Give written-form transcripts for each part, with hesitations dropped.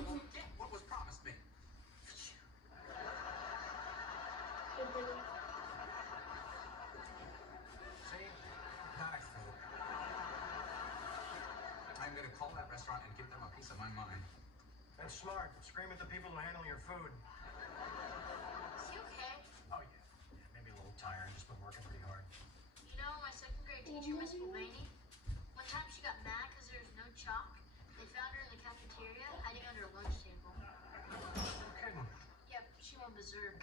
I won't get what was promised me. See? Panic food. I'm gonna call that restaurant and give them a piece of my mind. That's smart. Scream at the people who handle your food. Is he okay? Oh, yeah. Maybe a little tired. Just been working pretty hard. You know, my second grade teacher, Miss Mulvaney, one time she got mad because there was no chalk. They found her in the cafeteria hiding under a lunch table. No kidding. Yep, she went berserk.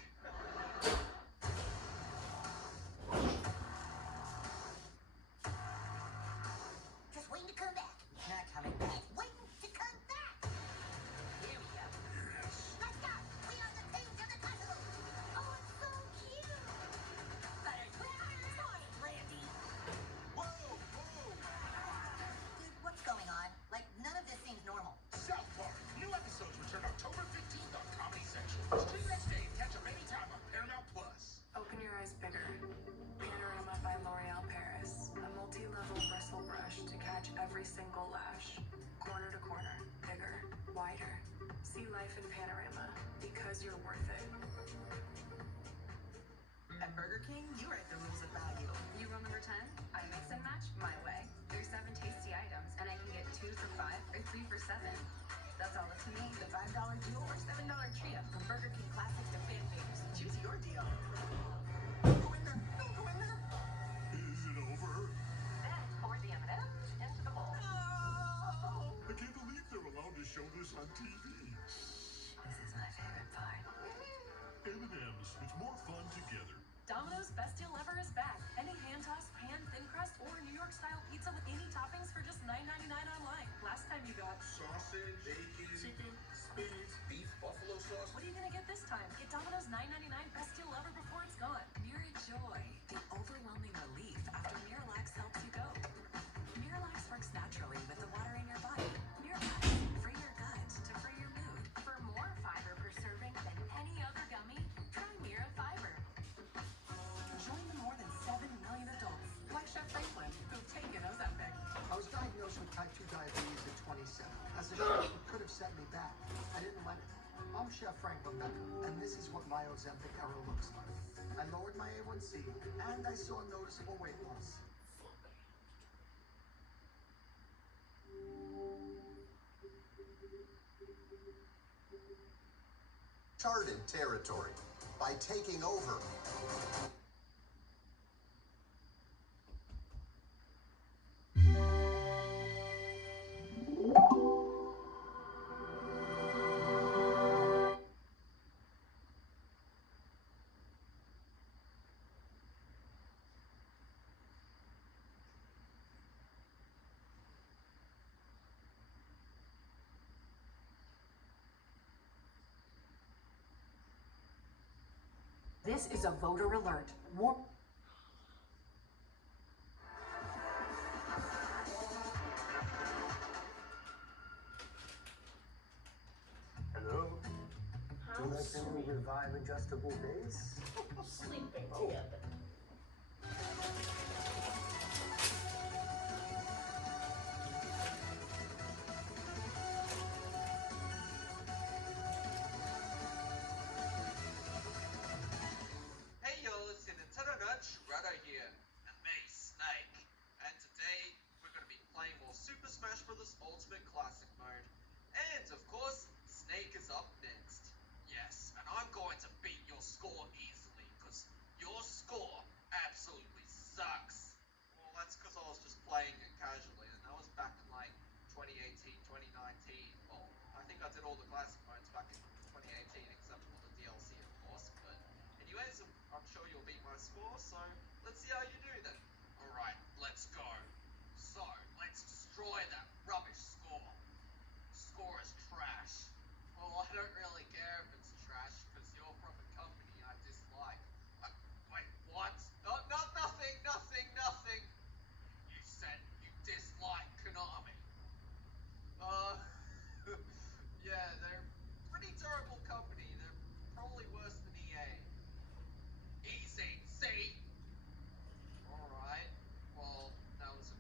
Just waiting to come back. Not coming back. Waiting to come back. Here we go. Yes. Let's go. We are the kings of the possible. Oh, it's so cute. Sorry, Randy. Whoa, whoa! Dude, what's going on? Like, none of this seems normal. South Park. New episodes return October 15th on Comedy Central. Stream next day and catch up anytime on Paramount Plus. Open your eyes bigger. Panorama by L'Oreal Paris. A multi-level bristle brush to catch every single lash. Corner to corner. Bigger. Wider. See life in Panorama. Because you're worth it. At Burger King, you write the rules of value. You rule number 10? I mix and match my way. There's 7 tasty items, and I can get 2 for $5 or 3 for $7. That's all up to me. The $5 deal or $7 trio. From Burger King classics to fan favorites. Choose your deal. Go in there. Don't go in there. Is it over? Then pour the M&M's into the bowl. Oh! I can't believe they're allowed to show this on TV. This is my favorite part. M&M's, it's more fun together. Domino's Best Deal Ever is back. Any hand-tossed, pan, thin crust, or New York-style pizza with any toppings for just $9.99 online. Last time you got... Sausage, bacon, chicken, spinach, beef, buffalo sauce. What are you gonna get this time? Get Domino's $9.99 Best Deal Ever before it's gone. Joy, the overwhelming relief after Miralax helps you go. Miralax works naturally with the water in your body. Miralax, free your gut to free your mood. For more fiber per serving than any other gummy, try Mira Fiber. Join the more than 7 million adults, like Chef Franklin, who've taken Ozempic. I was diagnosed with type 2 diabetes at 27. As a chef, it could have set me back. I didn't let it. I'm Chef Franklin Becker, and this is what my Ozempic era looks like. I lowered my A1C, and I saw noticeable weight loss. Charted territory by taking over. This is a voter alert. Hello? Do you like the new Revive adjustable base? Sleeping together. Hey, you're listening to the Nerd Shredder here, and me, Snake. And today, we're going to be playing more Super Smash Bros. Ultimate Classic mode. And, of course, Snake is up next. Yes, and I'm going to beat your score easily, because your score absolutely sucks. Well, that's because I was just playing it casually, and that was back in, like, 2018, 2019. Well, I think I did all the Classic modes back in 2018, except for the DLC, of course, but... Anyways, I'm sure you'll beat my score, so let's see how you do then. Alright, let's go. So, let's destroy that rubbish score. Score is trash. Well, I don't really care if it's trash, because you're from a company I dislike. Wait, what? Nothing. You said you dislike Konami. Yeah, they're a pretty terrible company. They're probably worse than EA. Easy, see? Alright, well, that was a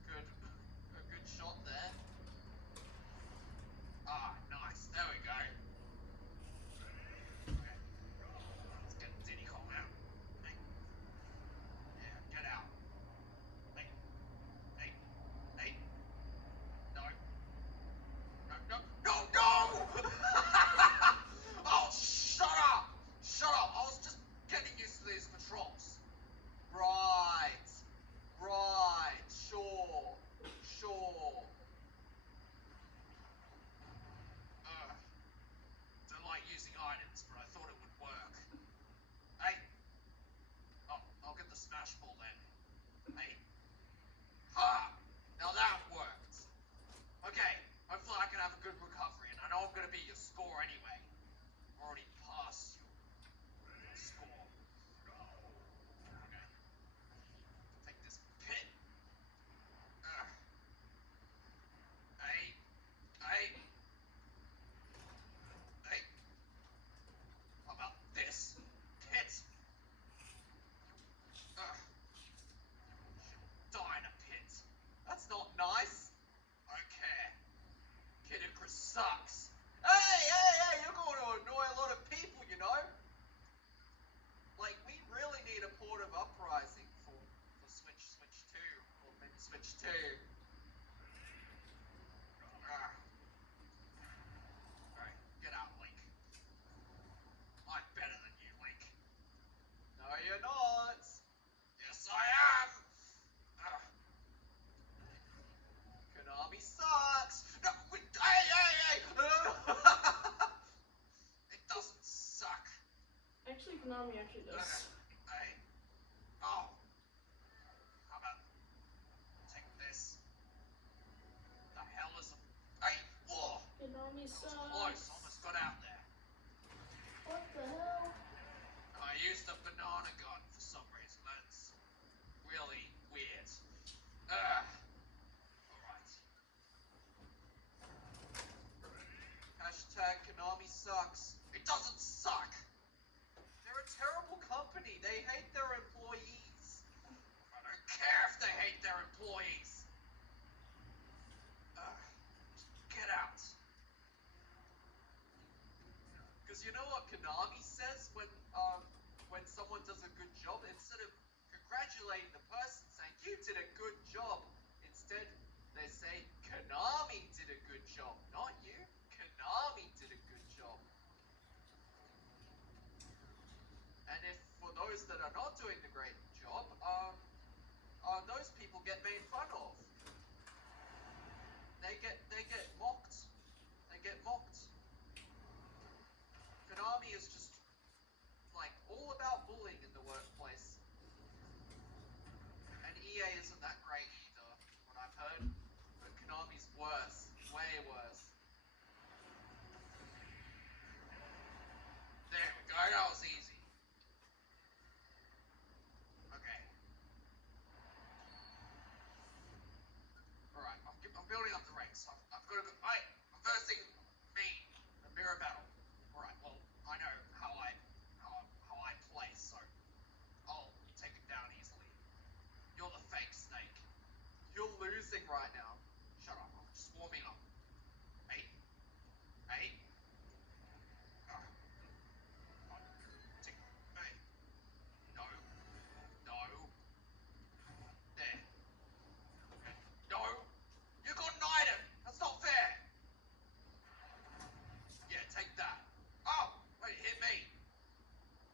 sucks. Hey, you're going to annoy a lot of people, you know? Like, we really need a port of uprising for Switch 2, or maybe Switch 2. Alright, get out, Link. I'm better than you, Link. No, you're not. Yes, I am. Konami sucks. No, hey. It doesn't suck. Actually, Konami actually does. Hey. Oh. How about take this? The hell is a... Hey! Whoa! Konami Close. sucks. Almost got out there. What the hell? I used a banana gun for some reason. That's really weird. Alright. Hashtag Konami sucks. It doesn't suck! They're a terrible company. They hate their employees. I don't care if they hate their employees. Get out. Because you know what Konami says when someone does a good job? Instead of congratulating the person saying, you did a good job, instead they say, Konami did a good job. Not you. Konami did a good job. And if for those that are not doing the great job, those people get made fun of. They get mocked. They get mocked. Konami is just like all about bullying in the workplace. And EA isn't that great either, what I've heard. But Konami's worse. Way worse. There we go, that was easy. Okay. Alright, I'm building up the ranks. I've got to go. I'm versing me. A mirror battle. Alright, well, I know how I play, so I'll take it down easily. You're the fake Snake. You're losing right now. Shut up, I'm just warming up. Hey. Hey. No. There. No! You got an item! That's not fair! Yeah, take that. Oh! Wait, it hit me!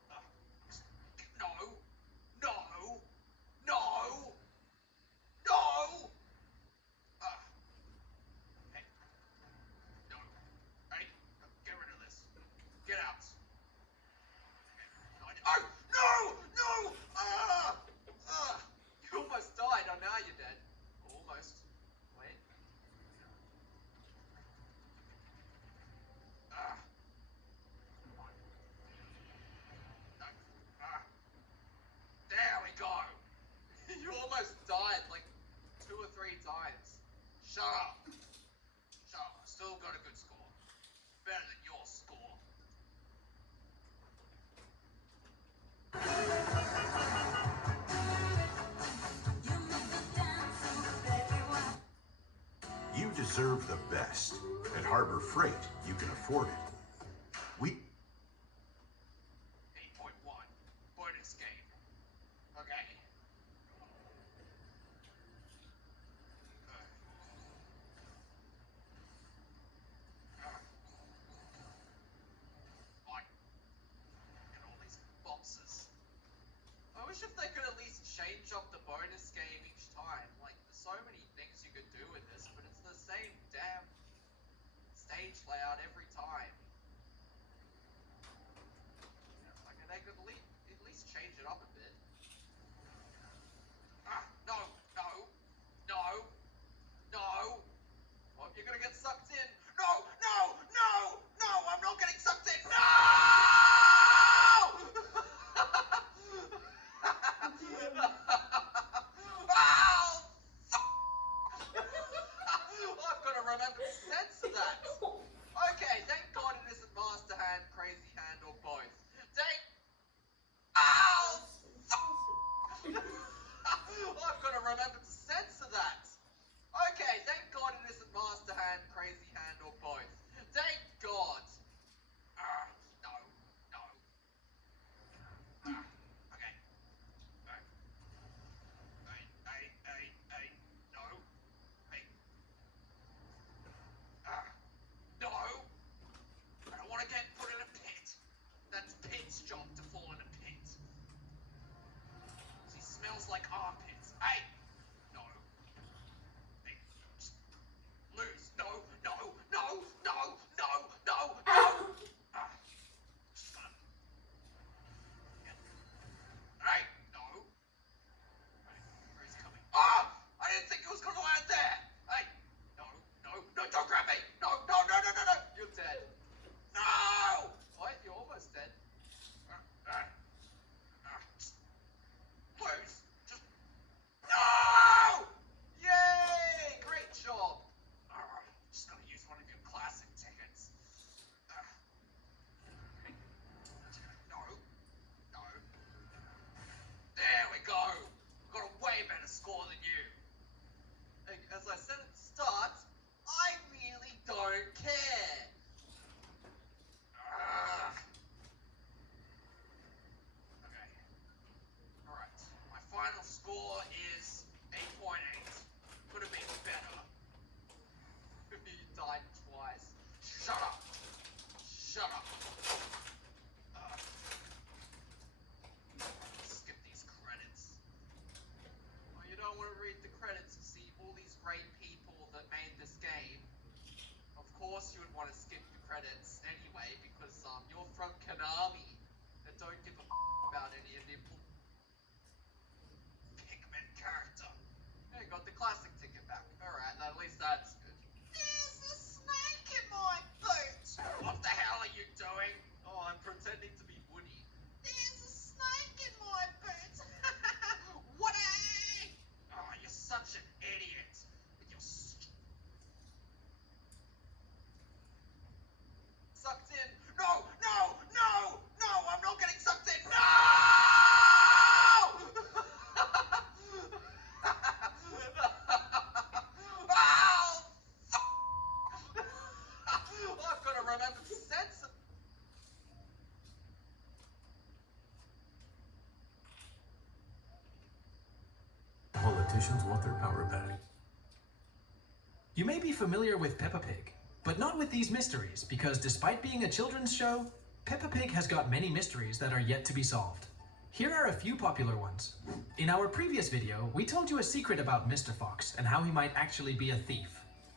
No! Hey. No. Hey, get rid of this. Get out. Oh! No! You almost died. Oh, now you're dead. Almost. Wait. No. There we go. You almost died like 2 or 3 times. Shut up. I still got a good score. Better than your score. You deserve the best. At Harbor Freight, you can afford it. We 8.1. Bonus game. Okay. Fine. Get all these boxes. I wish if they could at least change up the bonus game each time. Like, there's so many things you could do with this, but it's the same damn stage layout every time. Like, they could at least change it up a bit. No! Oh, you're gonna get sucked in. No! I'm not getting sucked in. No! Ow! I've got to remember to censor that. Okay, thank God it isn't Master Hand, Crazy Hand, or both. Ow! I've got to remember to censor that. Okay, thank God it isn't Master Hand, Crazy Hand, or both. course you would want to skip the credits anyway because you're from Konami and don't give a about any of the Pikmin character. Hey, got the classic ticket back. Alright, at least that's good. There's a snake in my boot! What the hell are you doing? Oh, I'm pretending to be Woody. There's a snake in my boot! Woody! Oh, you're such an idiot. With your sucked in. No, no, no, no, I'm not getting sucked in. No! Oh, I've got to remember to censor. Politicians want their power back. You may be familiar with Peppa Pig, but not with these mysteries, because despite being a children's show, Peppa Pig has got many mysteries that are yet to be solved. Here are a few popular ones. In our previous video, we told you a secret about Mr. Fox and how he might actually be a thief.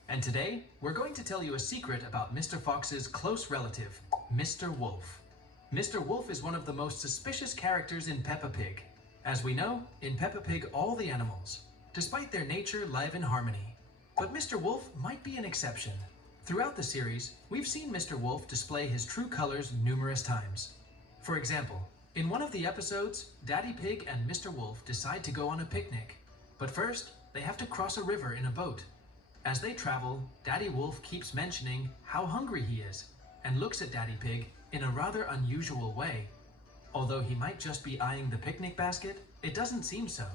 And today, we're going to tell you a secret about Mr. Fox's close relative, Mr. Wolf. Mr. Wolf is one of the most suspicious characters in Peppa Pig. As we know, in Peppa Pig all the animals, despite their nature, live in harmony. But Mr. Wolf might be an exception. Throughout the series, we've seen Mr. Wolf display his true colors numerous times. For example, in one of the episodes, Daddy Pig and Mr. Wolf decide to go on a picnic. But first, they have to cross a river in a boat. As they travel, Daddy Wolf keeps mentioning how hungry he is, and looks at Daddy Pig in a rather unusual way. Although he might just be eyeing the picnic basket, it doesn't seem so.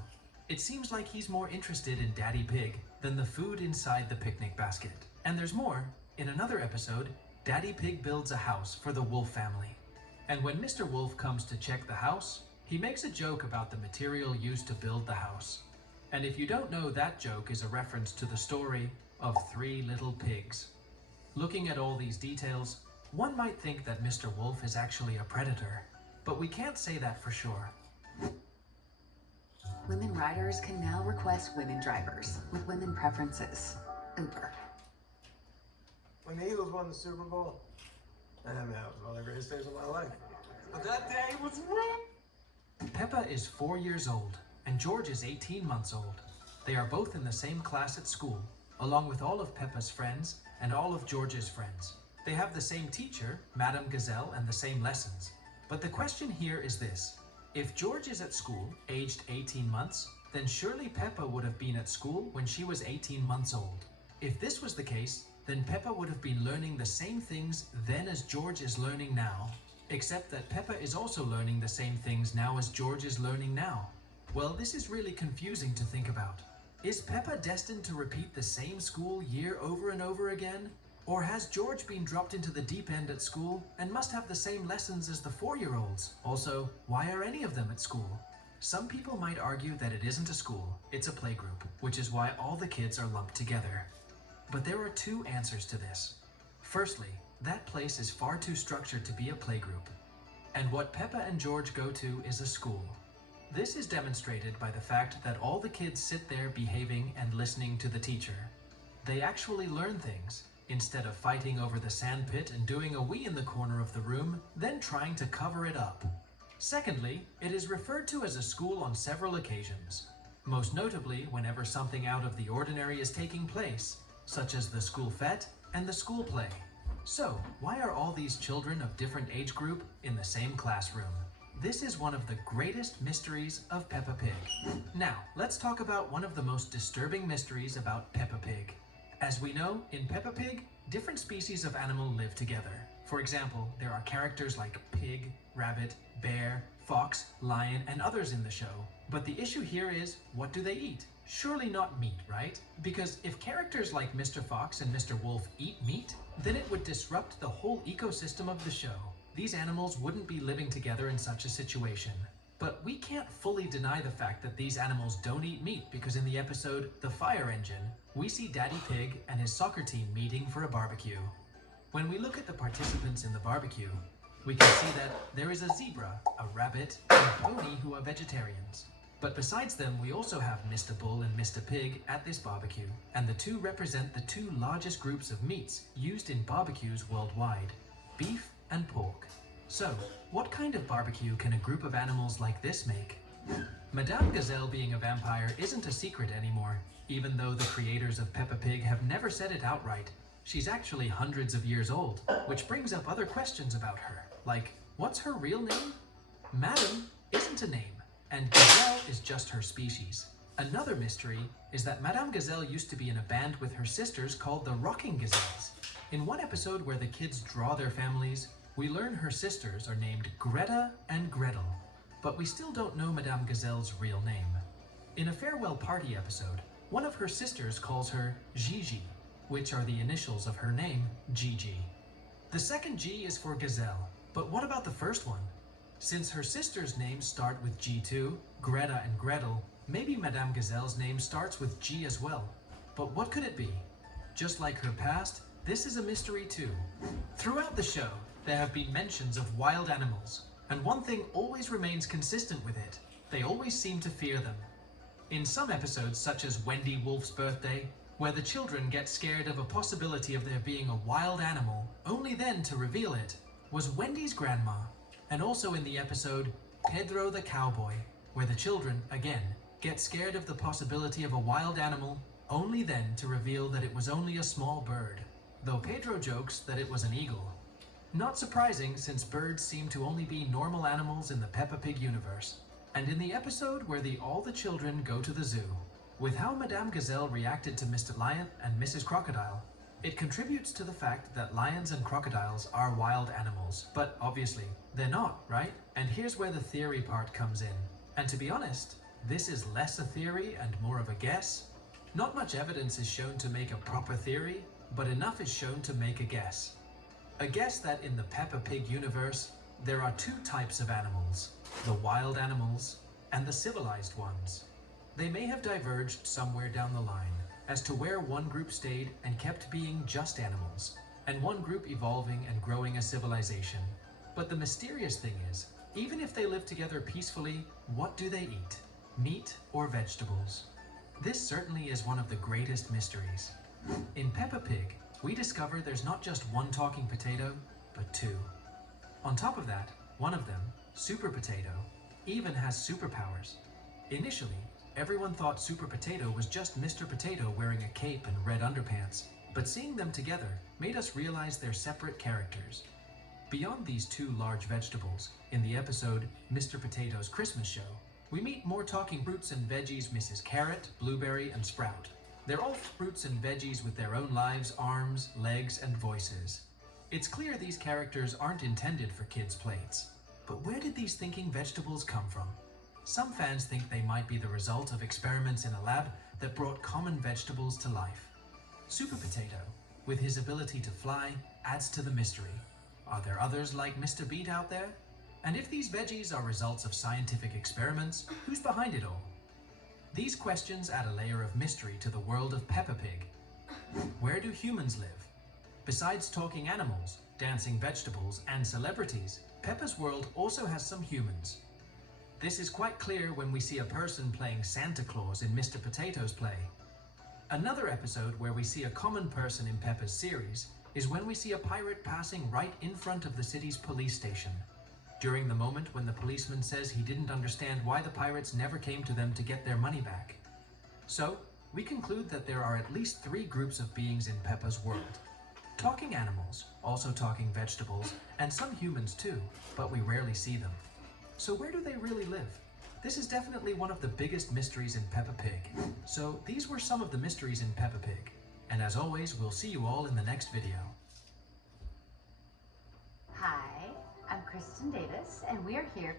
It seems like he's more interested in Daddy Pig than the food inside the picnic basket. And there's more. In another episode, Daddy Pig builds a house for the Wolf family. And when Mr. Wolf comes to check the house, he makes a joke about the material used to build the house. And if you don't know, that joke is a reference to the story of 3 little pigs. Looking at all these details, one might think that Mr. Wolf is actually a predator, but we can't say that for sure. Women riders can now request women drivers with women preferences. Uber. When the Eagles won the Super Bowl, that was one of the greatest days of my life. But that day was rough. Peppa is 4 years old, and George is 18 months old. They are both in the same class at school, along with all of Peppa's friends and all of George's friends. They have the same teacher, Madame Gazelle, and the same lessons. But the question here is this. If George is at school, aged 18 months, then surely Peppa would have been at school when she was 18 months old. If this was the case, then Peppa would have been learning the same things then as George is learning now, except that Peppa is also learning the same things now as George is learning now. Well, this is really confusing to think about. Is Peppa destined to repeat the same school year over and over again? Or has George been dropped into the deep end at school and must have the same lessons as the 4-year-olds? Also, why are any of them at school? Some people might argue that it isn't a school, it's a playgroup, which is why all the kids are lumped together. But there are 2 answers to this. Firstly, that place is far too structured to be a playgroup. And what Peppa and George go to is a school. This is demonstrated by the fact that all the kids sit there behaving and listening to the teacher. They actually learn things, instead of fighting over the sandpit and doing a wee in the corner of the room, then trying to cover it up. Secondly, it is referred to as a school on several occasions, most notably whenever something out of the ordinary is taking place, such as the school fete and the school play. So, why are all these children of different age group in the same classroom? This is one of the greatest mysteries of Peppa Pig. Now, let's talk about one of the most disturbing mysteries about Peppa Pig. As we know, in Peppa Pig, different species of animal live together. For example, there are characters like pig, rabbit, bear, fox, lion, and others in the show. But the issue here is, what do they eat? Surely not meat, right? Because if characters like Mr. Fox and Mr. Wolf eat meat, then it would disrupt the whole ecosystem of the show. These animals wouldn't be living together in such a situation. But we can't fully deny the fact that these animals don't eat meat, because in the episode The Fire Engine, we see Daddy Pig and his soccer team meeting for a barbecue. When we look at the participants in the barbecue, we can see that there is a zebra, a rabbit, and a pony who are vegetarians. But besides them, we also have Mr. Bull and Mr. Pig at this barbecue, and the two represent the two largest groups of meats used in barbecues worldwide, beef and pork. So, what kind of barbecue can a group of animals like this make? Madame Gazelle being a vampire isn't a secret anymore, even though the creators of Peppa Pig have never said it outright. She's actually hundreds of years old, which brings up other questions about her, like, what's her real name? Madame isn't a name, and Gazelle is just her species. Another mystery is that Madame Gazelle used to be in a band with her sisters called the Rocking Gazelles. In one episode where the kids draw their families, we learn her sisters are named Greta and Gretel, but we still don't know Madame Gazelle's real name. In a farewell party episode, one of her sisters calls her Gigi, which are the initials of her name, Gigi. The second G is for Gazelle, but what about the first one? Since her sisters' names start with G too, Greta and Gretel, maybe Madame Gazelle's name starts with G as well. But what could it be? Just like her past, this is a mystery too. Throughout the show, there have been mentions of wild animals, and one thing always remains consistent with it. They always seem to fear them. In some episodes, such as Wendy Wolf's Birthday, where the children get scared of a possibility of there being a wild animal, only then to reveal it, was Wendy's grandma. And also in the episode Pedro the Cowboy, where the children, again, get scared of the possibility of a wild animal, only then to reveal that it was only a small bird, though Pedro jokes that it was an eagle. Not surprising, since birds seem to only be normal animals in the Peppa Pig universe. And in the episode where all the children go to the zoo, with how Madame Gazelle reacted to Mr. Lion and Mrs. Crocodile, it contributes to the fact that lions and crocodiles are wild animals, but obviously, they're not, right? And here's where the theory part comes in. And to be honest, this is less a theory and more of a guess. Not much evidence is shown to make a proper theory, but enough is shown to make a guess. A guess that in the Peppa Pig universe, there are two types of animals, the wild animals and the civilized ones. They may have diverged somewhere down the line as to where one group stayed and kept being just animals, and one group evolving and growing a civilization. But the mysterious thing is, even if they live together peacefully, what do they eat? Meat or vegetables? This certainly is one of the greatest mysteries. In Peppa Pig, we discover there's not just one talking potato, but two. On top of that, one of them, Super Potato, even has superpowers. Initially, everyone thought Super Potato was just Mr. Potato wearing a cape and red underpants, but seeing them together made us realize they're separate characters. Beyond these two large vegetables, in the episode Mr. Potato's Christmas Show, we meet more talking fruits and veggies, Mrs. Carrot, Blueberry, and Sprout. They're all fruits and veggies with their own lives, arms, legs, and voices. It's clear these characters aren't intended for kids' plates. But where did these thinking vegetables come from? Some fans think they might be the result of experiments in a lab that brought common vegetables to life. Super Potato, with his ability to fly, adds to the mystery. Are there others like Mr. Beat out there? And if these veggies are results of scientific experiments, who's behind it all? These questions add a layer of mystery to the world of Peppa Pig. Where do humans live? Besides talking animals, dancing vegetables, and celebrities, Peppa's world also has some humans. This is quite clear when we see a person playing Santa Claus in Mr. Potato's play. Another episode where we see a common person in Peppa's series is when we see a pirate passing right in front of the city's police station. During the moment when the policeman says he didn't understand why the pirates never came to them to get their money back. So, we conclude that there are at least three groups of beings in Peppa's world. Talking animals, also talking vegetables, and some humans too, but we rarely see them. So where do they really live? This is definitely one of the biggest mysteries in Peppa Pig. So these were some of the mysteries in Peppa Pig. And as always, we'll see you all in the next video. Hi, I'm Kristen Davis, and we are here.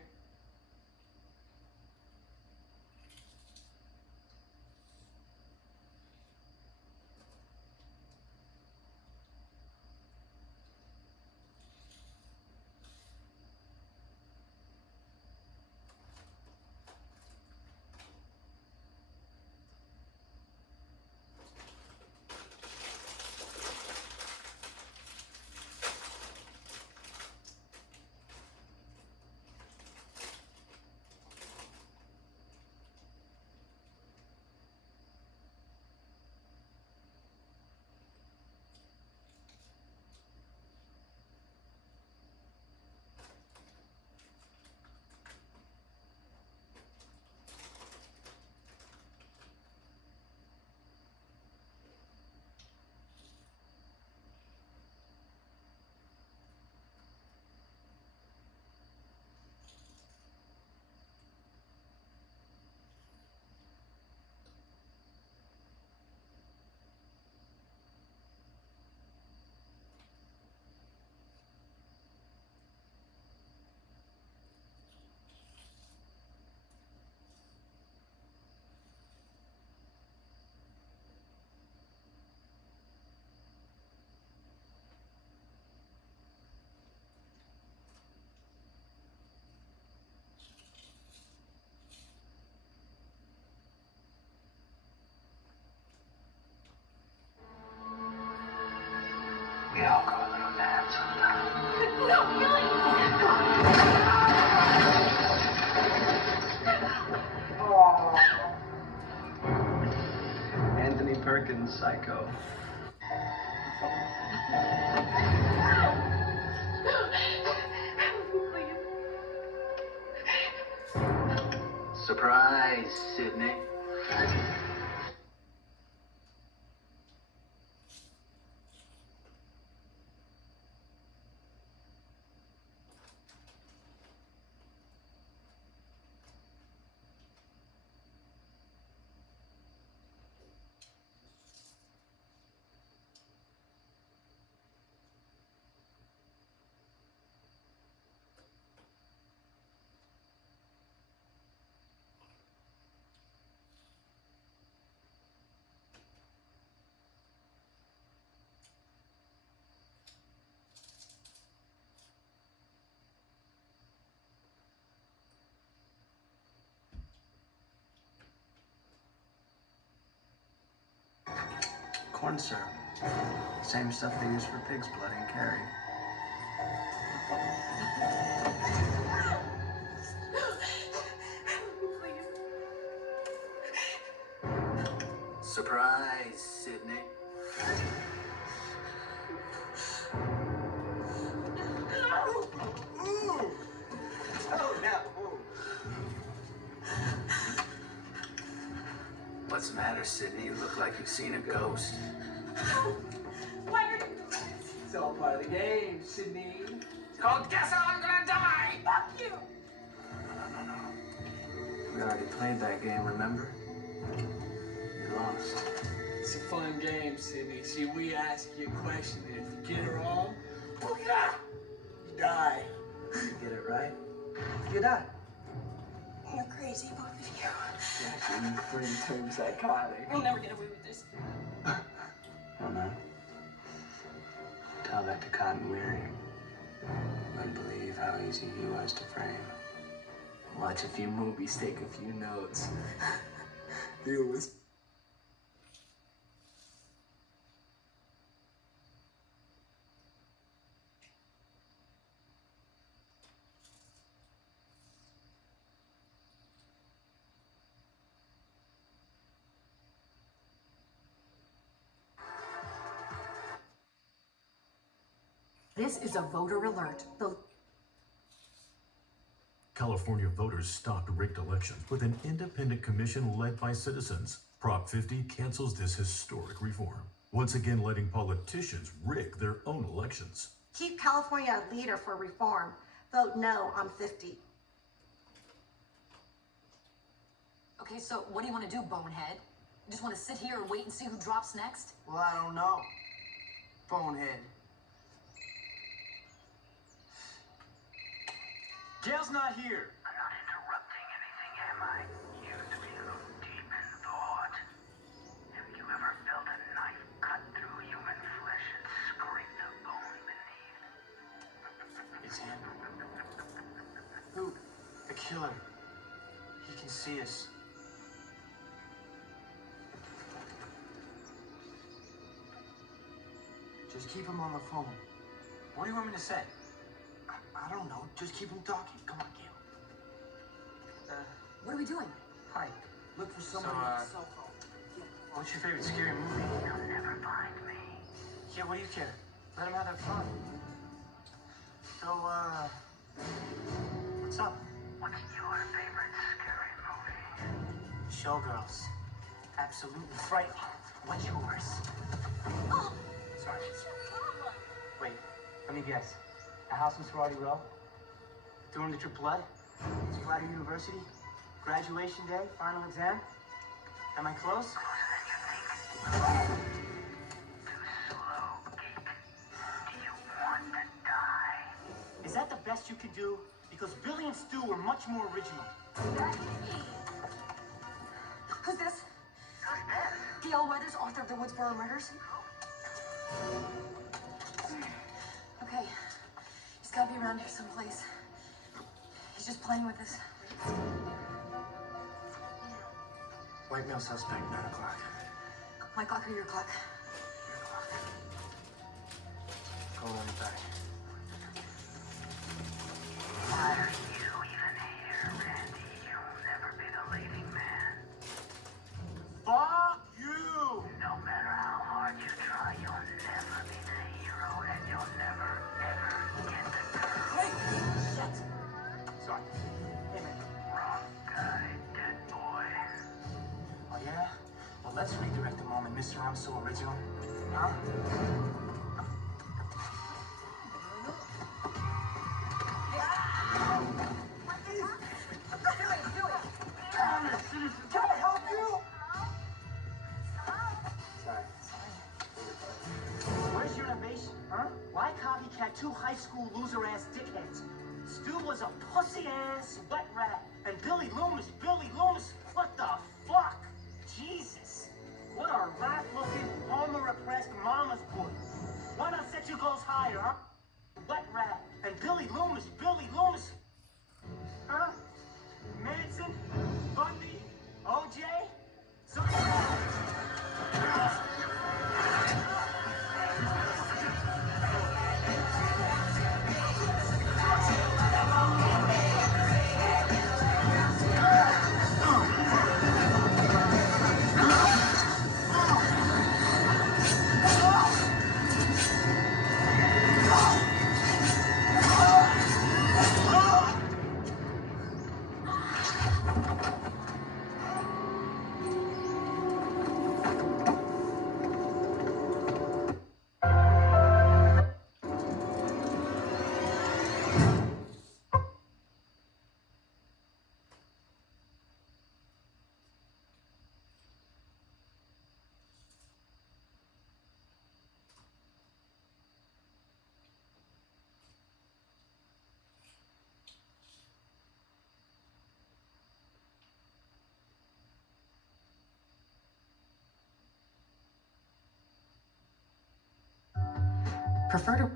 I'll go a little mad sometimes. No, Billy! Anthony Perkins, Psycho. Surprise, Sydney. Corn syrup. Same stuff they use for pig's blood in Carrie. Surprise, Sydney. Ooh. Oh, yeah. What's the matter, Sydney? You look like you've seen a ghost. Why are you doing this? It's all part of the game, Sydney. It's called Guess How I'm Gonna Die! Fuck you! No. We already played that game, remember? You lost. It's a fun game, Sydney. See, we ask you a question, and if you get it wrong, you die. You get it right, you die. You're crazy, both of you. Actually, you pretty term psychotic. We'll never get away with this. Oh, no? Tell that to Cotton Weary. Wouldn't believe how easy he was to frame. Watch a few movies, take a few notes. Deal with. This is a voter alert. California voters stopped rigged elections with an independent commission led by citizens. Prop 50 cancels this historic reform, once again letting politicians rig their own elections. Keep California a leader for reform. Vote no on 50. Okay, so what do you want to do, bonehead? You just want to sit here and wait and see who drops next? Well, I don't know. Bonehead. Gail's not here. I'm not interrupting anything, am I? You used to be a little deep in thought. Have you ever felt a knife cut through human flesh and scrape the bone beneath? It's him. Who? The killer. He can see us. Just keep him on the phone. What do you want me to say? I don't know. Just keep him talking. Come on, Gail. What are we doing? Hi. Look for somebody on the cell phone. What's your favorite scary movie? You'll never find me. Yeah, what do you care? Let him have their fun. So, what's up? What's your favorite scary movie? Showgirls. Absolutely frightening. What's yours? Oh, Sorry. what's your problem? Wait, let me guess. A house in Sorority Row? Doing the Trip Blood? Splatter University? Graduation day? Final exam? Am I close? Too slow, geek. Do you want to die? Is that the best you could do? Because Billy and Stu were much more original. Who's this? Gail Weathers, author of the Woodsboro Murders. Okay. He's gotta be around here someplace. He's just playing with us. White male suspect, 9 o'clock. My clock or your clock? You'll never be the hero, and you'll never, ever get the girl. Hey! Shit! Sorry. Hey, man. Wrong guy, dead boy. Oh, yeah? Well, let's redirect the moment, Mr. I'm So Original. Huh? Can I help you? Sorry. Where's your innovation, huh? Why copycat two high school loser-ass dickheads? Stu was a pussy-ass wet rat, and Billy Loomis, what the fuck? Jesus. What a rat-looking, homo-repressed mama's boy. Why not set your goals higher, huh? Wet rat, and Billy Loomis, huh? Manson, Bundy, OJ, Prefer to...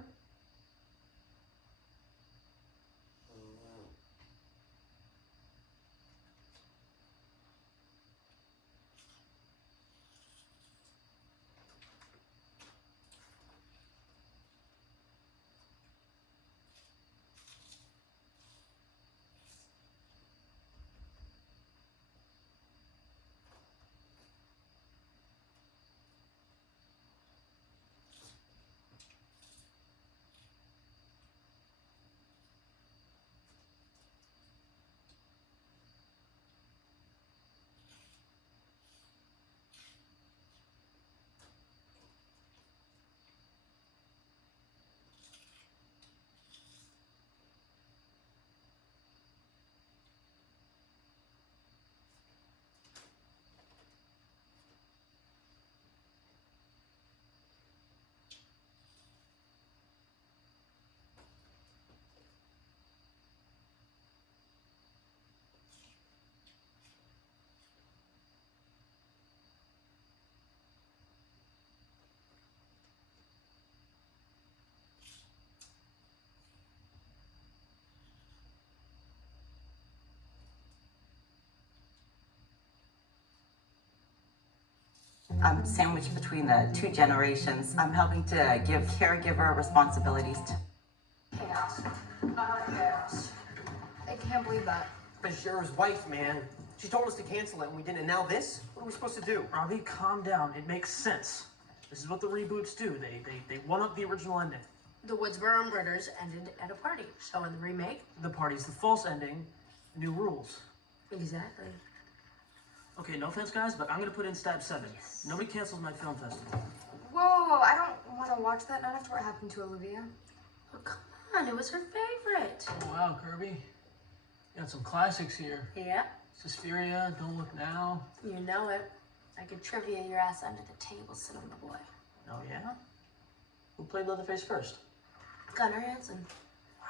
I'm sandwiched between the two generations. I'm helping to give caregiver responsibilities to... Chaos. Chaos. I can't believe that. Shara's wife, man. She told us to cancel it and we didn't. And now this? What are we supposed to do? Robbie, calm down. It makes sense. This is what the reboots do. They one up the original ending. The Woodsboro murders ended at a party. So in the remake... The party's the false ending. New rules. Exactly. Okay, no offense, guys, but I'm gonna put in Stab 7. Yes. Nobody cancels my film festival. Whoa, I don't want to watch that, not after what happened to Olivia. Oh, come on, it was her favorite. Oh, wow, Kirby. You got some classics here. Yeah. Suspiria, Don't Look Now. You know it. I could trivia your ass under the table, son of the boy. Oh, yeah? Who played Leatherface first? Gunnar Hansen.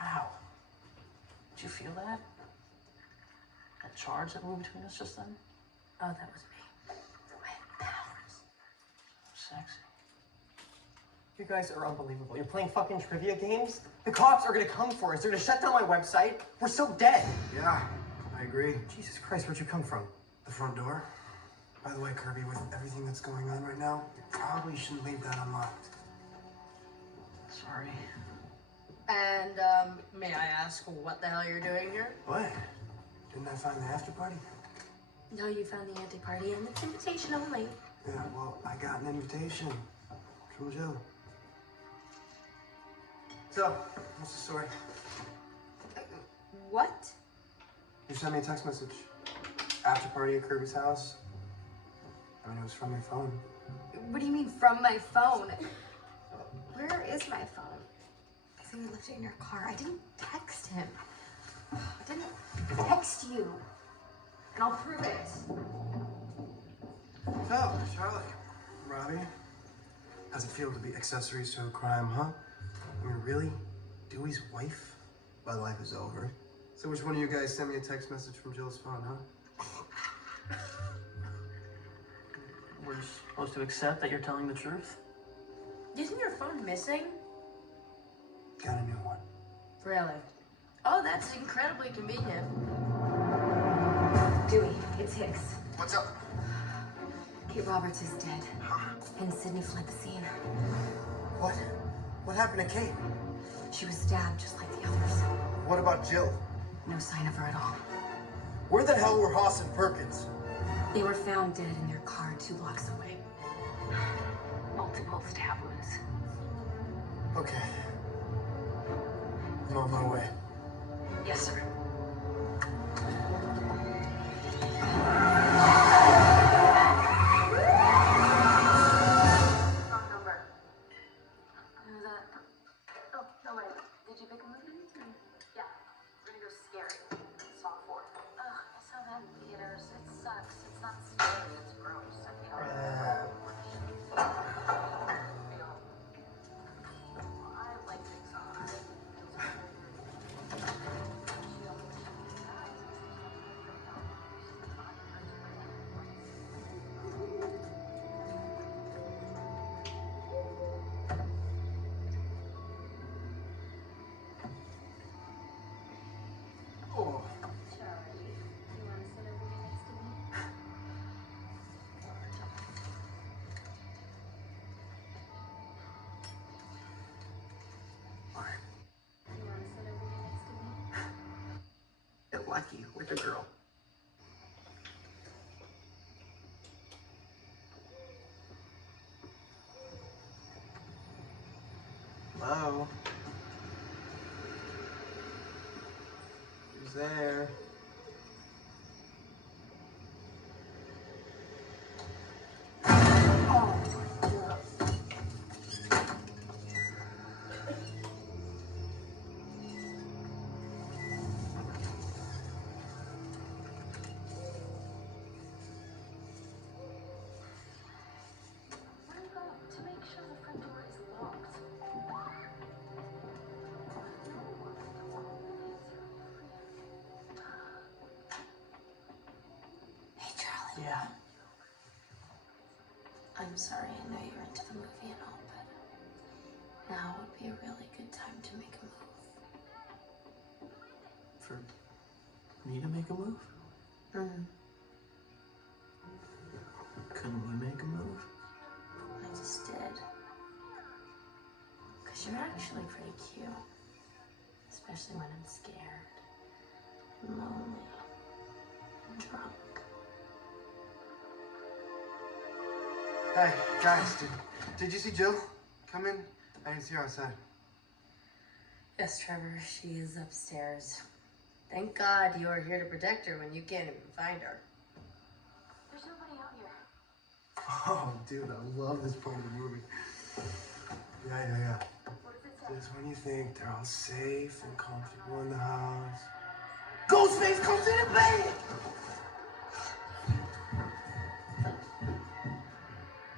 Wow. Did you feel that? That charge that moved between us just then? Oh, that was me. I had powers. Sexy. You guys are unbelievable. You're playing fucking trivia games? The cops are gonna come for us. They're gonna shut down my website. We're so dead. Yeah, I agree. Jesus Christ, where'd you come from? The front door. By the way, Kirby, with everything that's going on right now, you probably shouldn't leave that unlocked. Sorry. And, may I ask what the hell you're doing here? What? Didn't I find the after party? No, you found the anti-party and it's invitation only. Yeah, well, I got an invitation. From Jill. So, what's the story? What? You sent me a text message. After party at Kirby's house. I mean, it was from your phone. What do you mean from my phone? Where is my phone? I think we left it in your car. I didn't text him. I didn't text you. And I'll prove it. So, Charlie, Robbie, how's it feel to be accessories to a crime, huh? I mean, really? Dewey's wife? My life is over. So which one of you guys sent me a text message from Jill's phone, huh? We're supposed to accept that you're telling the truth? Isn't your phone missing? Got a new one. Really? Oh, that's incredibly convenient. Dewey, it's Hicks. What's up? Kate Roberts is dead. And Sydney fled the scene. What? What happened to Kate? She was stabbed just like the others. What about Jill? No sign of her at all. Where the hell were Haas and Perkins? They were found dead in their car 2 blocks away. Multiple stab wounds. Okay. I'm on my way. Yes, sir. Wrong number. Who's that? Oh, no way. Did you pick a movie? Yeah. We're gonna go scary. Saw 4. Ugh, I saw that in theaters. It sucks. It's not scary. It's gross. I hate all that. I like Pixar. Oh. Charlie, you want to sit over here next to me? Alright. You want to sit over here next to me? Get lucky with a girl. Hello? Who's there? Where are you going? To make sure the front door is locked. Hey, Charlie. Yeah. I'm sorry, I know you're into the movie and all, but now would be a really good time to make a move. For me to make a move? Mm-hmm. Couldn't you make a move? I just did. Because you're actually pretty cute. Especially when I'm scared, and lonely, and drunk. Hey, guys, did you see Jill? Come in. I didn't see her outside. Yes, Trevor, she is upstairs. Thank God you are here to protect her when you can't even find her. There's nobody out here. Oh, dude, I love this part of the movie. Yeah. What does it say? Just when you think they're all safe and comfortable in the house, Ghostface comes in and bang!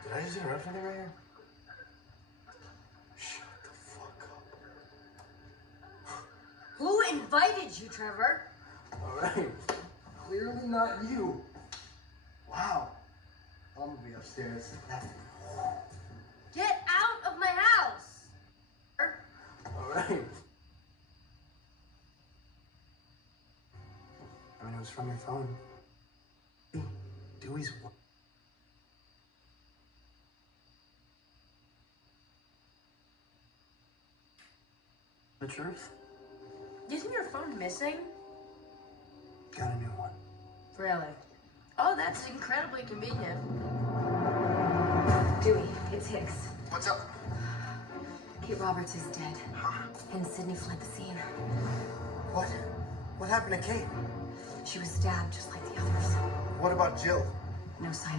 Did I just interrupt anything right here? Shut the fuck up. Who invited you, Trevor? Alright. Clearly not you. Wow. I'm gonna be upstairs. Get out of my house! Alright. I mean, it was from your phone. Dewey's. The truth? Isn't your phone missing? Got a new one. Really? Oh, that's incredibly convenient. Dewey, it's Hicks. What's up? Kate Roberts is dead. And Sydney fled the scene. What? What happened to Kate? She was stabbed just like the others. What about Jill? No sign